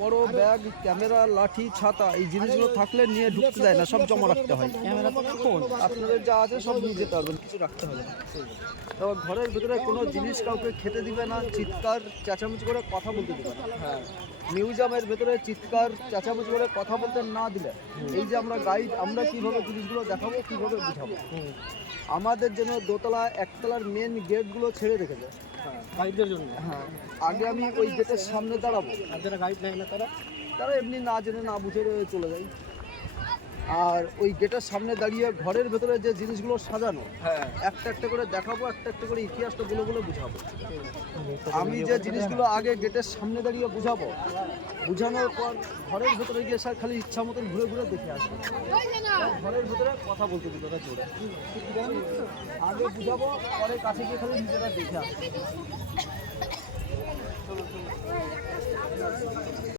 বড় bag, camera, লাঠি, ছাতা এই জিনিসগুলো থাকলে নিয়ে ঢুকতে দেয় না, সব জমা রাখতে হয়। ক্যামেরা ফোন আপনাদের যা আছে সব নিয়ে যেতে পারবেন, কিছু রাখতে হবে না। তারপর ঘরের ভিতরে কোনো জিনিস কাউকে খেতে দিবে না, চিৎকার চেঁচামেচি করে কথা বলতে দিবে না। হ্যাঁ, মিউজিয়ামের ভেতরে চিৎকার চেঁচামেচি করে কথা বলতে না দিলে, এই যে আমরা গাইড, আমরা কীভাবে জিনিসগুলো দেখাবো, কীভাবে বুঝাবো, আমাদের জন্য দোতলা একতলার মেন গেটগুলো ছেড়ে রেখেছে গাইডদের জন্য। হ্যাঁ, আগে আমি ওই গেটের সামনে দাঁড়াবো, আর যারা গাইড নেয় না তারা এমনি না জেনে না বুঝে চলে যায়। আর ওই গেটের সামনে দাঁড়িয়ে ঘরের ভেতরে যে জিনিসগুলো সাজানো, একটা একটা করে দেখাবো, একটা একটা করে ইতিহাসটা বলে বলে বুঝাবো। আমি যে জিনিসগুলো আগে গেটের সামনে দাঁড়িয়ে বুঝাবো, বুঝানোর পর ঘরের ভেতরে গিয়ে স্যার খালি ইচ্ছা মতন ঘুরে ঘুরে দেখে আসবো, ঘরের ভেতরে কথা বলতে দিত না জোরে। আগে বুঝাবো, পরে কাছে গিয়ে খালি নিজেরা দেখে আসবো।